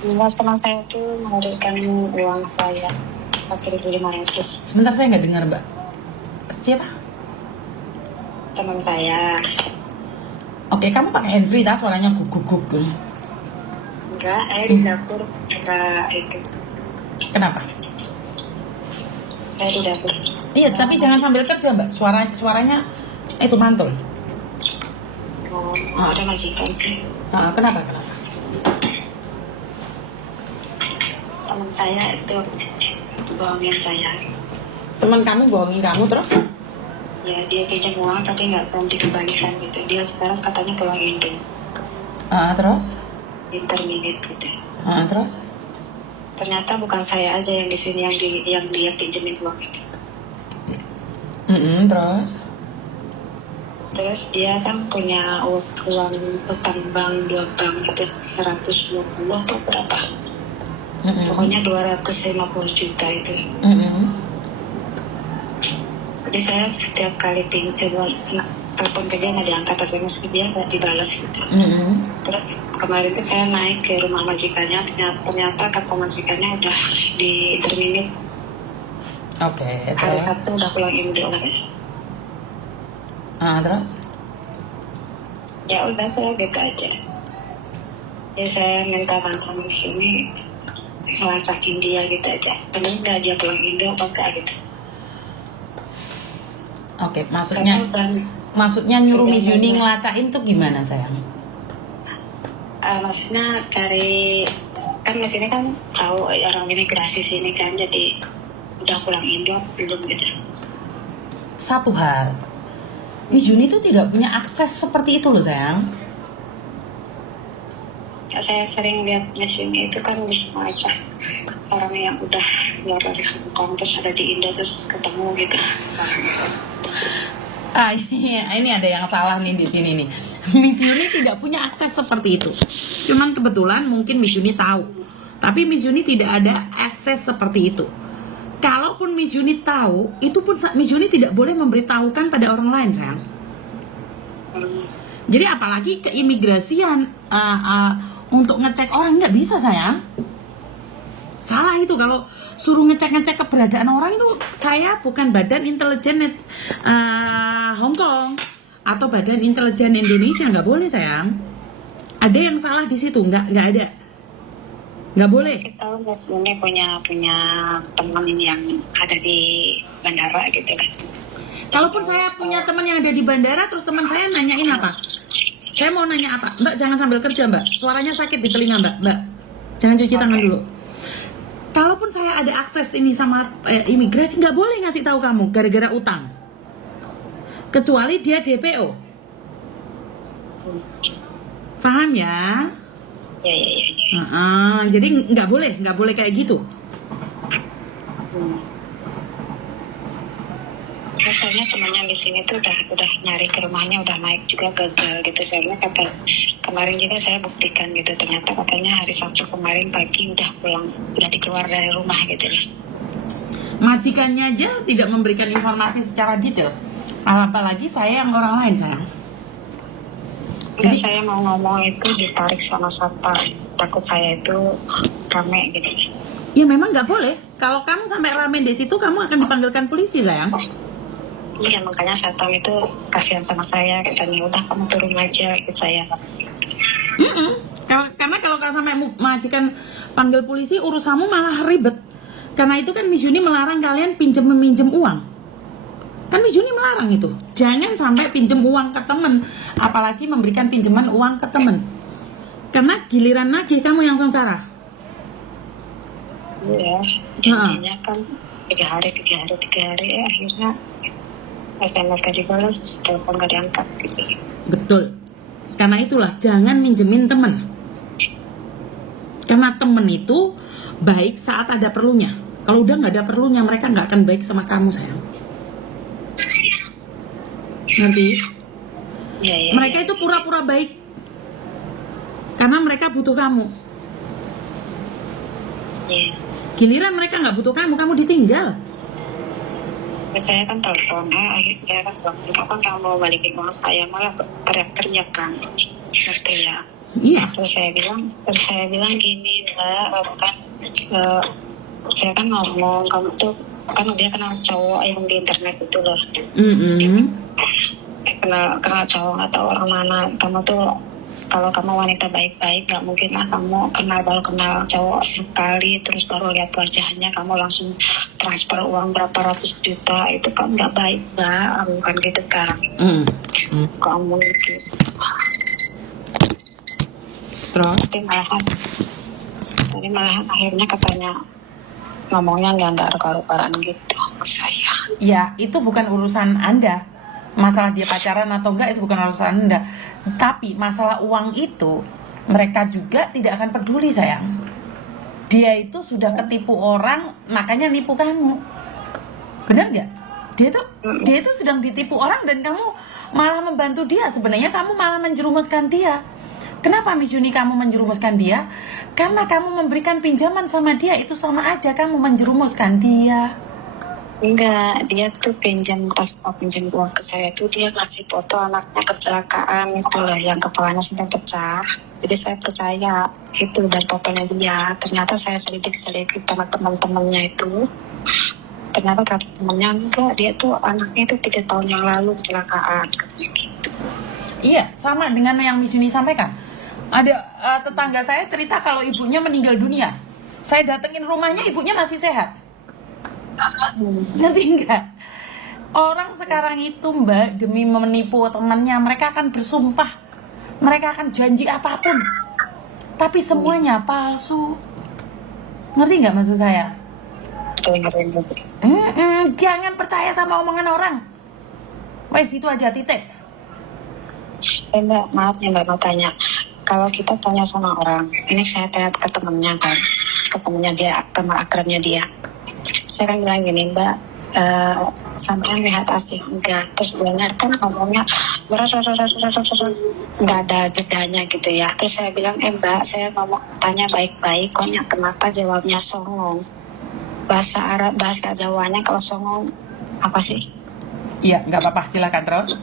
Enggak, teman saya tuh memberikan uang saya 4.500. Sebentar, saya nggak dengar, Mbak. Siapa? Teman saya. Oke, kamu pakai handfree dah, suaranya guguk. Enggak, saya di dapur. Enggak itu. Kenapa? Saya di dapur. Iya, tapi jangan sambil kerja, Mbak. Suaranya itu mantul. Oh, ada majikan sih. Kenapa? Teman saya itu bohongin saya. Teman kamu bohongin kamu terus? Ya, dia pinjam uang tapi nggak belum dikembalikan gitu. Dia sekarang katanya pulang Indo. Terus? Interminate gitu. Terus? Ternyata bukan saya aja yang di sini yang dia pinjemin uang itu. Terus? Terus dia kan punya uang utang bank 2 bank itu 120 atau berapa? Pokoknya 250 juta itu. Jadi saya setiap kali telepon ke dia nggak diangkat, SMS ke dia nggak dibalas gitu. Terus kemarin itu saya naik ke rumah majikannya, ternyata kata majikannya udah di terminate. Oke, Hari terus? Sabtu udah pulang Indo. Terus? Ya udah saya gitu aja. Ya saya minta bantuan di sini ngelacakin dia gitu aja. Padahal nggak dia pulang Indo apa enggak gitu. Oke, maksudnya nyuruh Miss Yuni ngelacain tuh gimana, sayang? Maksudnya cari, kan Miss ini kan tahu orang imigrasi sini kan, jadi udah pulang Indo belum gitu. Satu hal, Miss Yuni tuh tidak punya akses seperti itu loh, sayang. Ya, saya sering lihat Miss Yuni itu kan bisa aja orang yang udah keluar dari Hong Kong terus ada di Indo terus ketemu gitu. Ini ada yang salah nih di sini nih. Miss Yuni tidak punya akses seperti itu. Cuman kebetulan mungkin Miss Yuni tahu. Tapi Miss Yuni tidak ada akses seperti itu. Kalaupun Miss Yuni tahu, itu pun Miss Yuni tidak boleh memberitahukan pada orang lain, sayang. Jadi apalagi keimigrasian untuk ngecek orang nggak bisa, sayang. Salah itu kalau suruh ngecek keberadaan orang itu. Saya bukan badan intelijen Hong Kong atau badan intelijen Indonesia, nggak boleh, sayang. Ada yang salah di situ, nggak ada, nggak boleh. Kita Miss Yuni punya teman yang ada di bandara gitu kan. Kalaupun saya punya teman yang ada di bandara, terus teman saya nanyain apa? Saya mau nanya apa? Mbak, jangan sambil kerja, Mbak. Suaranya sakit di telinga, Mbak. Jangan cuci tangan dulu. Kalaupun saya ada akses ini sama imigrasi, nggak boleh ngasih tahu kamu gara-gara utang. Kecuali dia DPO. Paham ya? Ya. Jadi nggak boleh kayak gitu. Rasanya temannya di sini tuh udah nyari ke rumahnya, udah naik juga gagal gitu. Soalnya kemarin juga saya buktikan gitu, ternyata katanya hari Sabtu kemarin pagi udah pulang, udah dikeluar dari rumah gitu ya. Majikannya aja tidak memberikan informasi secara detail, apalagi saya yang orang lain, sayang. Jadi saya mau ngomong itu ditarik sama satpam, takut saya itu rame gitu. Ya memang nggak boleh. Kalau kamu sampai rame di situ, kamu akan dipanggilkan polisi, sayang. Iya, makanya satpam itu kasihan sama saya, katanya udah kamu turun aja ikut saya. Karena kalau sampai majikan panggil polisi, urusanmu malah ribet. Karena itu kan Miss Yuni melarang kalian meminjam uang. Kan Miss Yuni melarang itu. Jangan sampai pinjam uang ke temen, apalagi memberikan pinjaman uang ke temen. Karena giliran nagih kamu yang sengsara. Iya, janjinya kan 3 hari ya, akhirnya SMS gak dibalas, telepon gak diangkat gitu. Betul. Karena itulah jangan minjemin temen. Karena temen itu baik saat ada perlunya. Kalau udah nggak ada perlunya, mereka nggak akan baik sama kamu, sayang. Ngerti? Ya, mereka itu pura-pura baik karena mereka butuh kamu. Ya. Giliran mereka nggak butuh kamu ditinggal. Saya kan telepon, akhirnya kan telepon, kapan kamu mau balikin uang saya, malah teriak-teriak kan, ngerti ya. Iya. Terus saya bilang gini, Mbak, bukan saya kan ngomong kamu tuh kan dia kenal cowok yang di internet itu loh. Kenal cowok nggak tahu orang mana. Kamu tuh kalau kamu wanita baik-baik nggak mungkin lah kamu baru kenal cowok sekali terus baru lihat wajahnya kamu langsung transfer uang berapa ratus juta, itu kan nggak baik, Mbak. Bukan gitu kan. Kamu gitu. Terus? Tapi malahan akhirnya katanya ngomongnya nggak rupa-rupaan gitu ke saya. Ya, itu bukan urusan Anda. Masalah dia pacaran atau enggak itu bukan urusan Anda. Tapi masalah uang itu mereka juga tidak akan peduli, sayang. Dia itu sudah ketipu orang, makanya nipu kamu. Benar nggak? Dia itu sedang ditipu orang dan kamu malah membantu dia. Sebenarnya kamu malah menjerumuskan dia. Kenapa Miss Yuni kamu menjerumuskan dia? Karena kamu memberikan pinjaman sama dia, itu sama aja kamu menjerumuskan dia. Enggak, dia tuh pas mau pinjam uang ke saya tuh dia ngasih foto anaknya kecelakaan itu lah yang kepalanya sampai pecah. Jadi saya percaya itu dan fotonya dia. Ternyata saya selidiki sama teman-temannya itu. Ternyata kata temannya enggak, dia tuh anaknya itu 3 tahun yang lalu kecelakaan katanya gitu. Iya, sama dengan yang Miss Yuni sampaikan. Ada tetangga saya cerita kalau ibunya meninggal dunia. Saya datengin rumahnya, ibunya masih sehat. Ngerti nggak? Orang sekarang itu, Mbak, demi menipu temannya, mereka akan bersumpah, mereka akan janji apapun, tapi semuanya palsu. Ngerti nggak maksud saya? Jangan percaya sama omongan orang. Wes, itu aja, titik. Mbak, maaf ya Mbak, mau tanya. Kalau kita tanya sama orang, ini saya tanya ke temennya kan, ke temennya dia, teman akrabnya dia. Saya kan bilang gini, Mbak, sampean lihat asing enggak? Terus dia kan ngomongnya nggak ada jedanya gitu ya. Terus saya bilang, Mbak, saya mau tanya baik-baik, kok kenapa jawabnya songong? Bahasa Arab, bahasa Jawanya kalau songong apa sih? Iya, nggak apa-apa, silakan terus.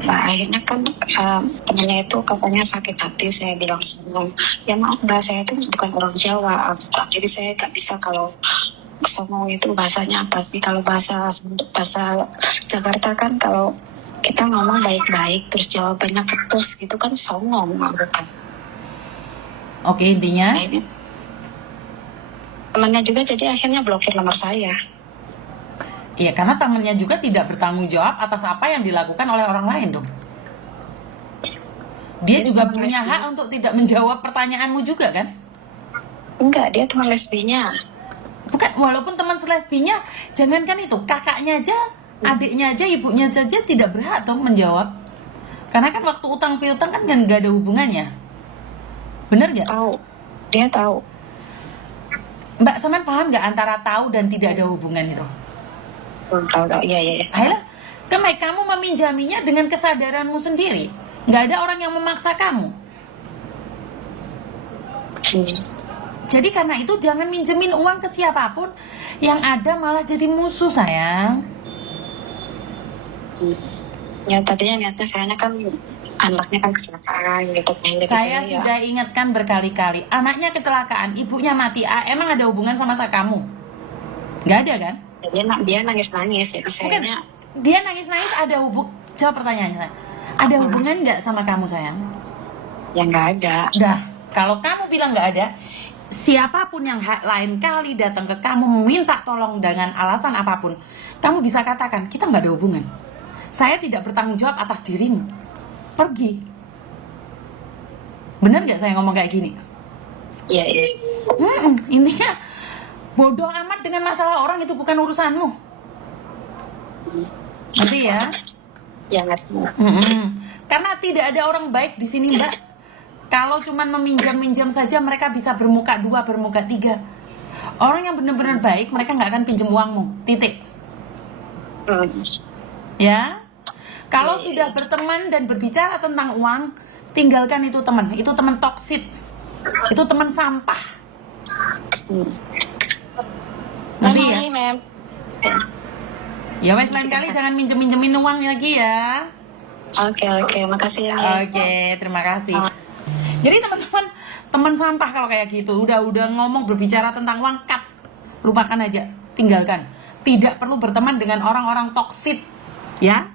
Nah, akhirnya kan temennya itu katanya sakit hati. Saya bilang songong. Ya maaf, bahasa saya itu bukan orang Jawa, jadi saya nggak bisa. Kalau songong itu bahasanya apa sih? Kalau bahasa Jakarta kan kalau kita ngomong baik-baik terus jawabannya ketus gitu kan songong, bukan? Oke, intinya akhirnya temannya juga jadi akhirnya blokir nomor saya. iya, karena temannya juga tidak bertanggung jawab atas apa yang dilakukan oleh orang lain dong. Dia juga punya hak untuk tidak menjawab pertanyaanmu juga kan? Enggak, dia teman lesbinya. Bukan, walaupun teman selesbinya, jangankan itu, kakaknya aja, adiknya aja, ibunya saja tidak berhak dong menjawab. Karena kan waktu utang piutang kan nggak ada hubungannya. Bener nggak? Tahu, dia tahu. Mbak Semen paham nggak antara tahu dan tidak ada hubungan itu? Tahu, iya. Ayolah, baik kamu meminjaminya dengan kesadaranmu sendiri. Nggak ada orang yang memaksa kamu. Jadi karena itu jangan minjemin uang ke siapapun, yang ada malah jadi musuh, sayang. Ya tadinya niatnya sayanya kan anaknya kan kecelakaan gitu. Saya sudah ingatkan berkali-kali, anaknya kecelakaan, ibunya mati. Emang ada hubungan sama kamu? Nggak ada kan? Dia nangis-nangis ya. Sayangnya dia nangis-nangis ada jawab pertanyaannya. Ada hubungan nggak sama kamu, sayang? Ya nggak ada. Dah, kalau kamu bilang nggak ada, siapapun yang lain kali datang ke kamu meminta tolong dengan alasan apapun, kamu bisa katakan, kita nggak ada hubungan. Saya tidak bertanggung jawab atas dirimu. Pergi. Bener nggak saya ngomong kayak gini? Iya. Intinya, bodoh amat dengan masalah orang, itu bukan urusanmu. Ngerti ya? Ya ngerti. Karena tidak ada orang baik di sini, Mbak. Kalau cuman meminjam saja, mereka bisa bermuka 2, bermuka 3. Orang yang benar-benar baik, mereka nggak akan pinjam uangmu. Titik. Ya. Kalau sudah berteman dan berbicara tentang uang, tinggalkan itu teman. Itu teman toksik. Itu teman sampah. Ngerti ya? Ya wes, lain kali jangan minjemin uang lagi ya. Oke, makasih ya Miss. Oke, terima kasih. Jadi teman-teman, teman sampah kalau kayak gitu, udah ngomong berbicara tentang uang, cut, lupakan aja, tinggalkan. Tidak perlu berteman dengan orang-orang toksik, ya.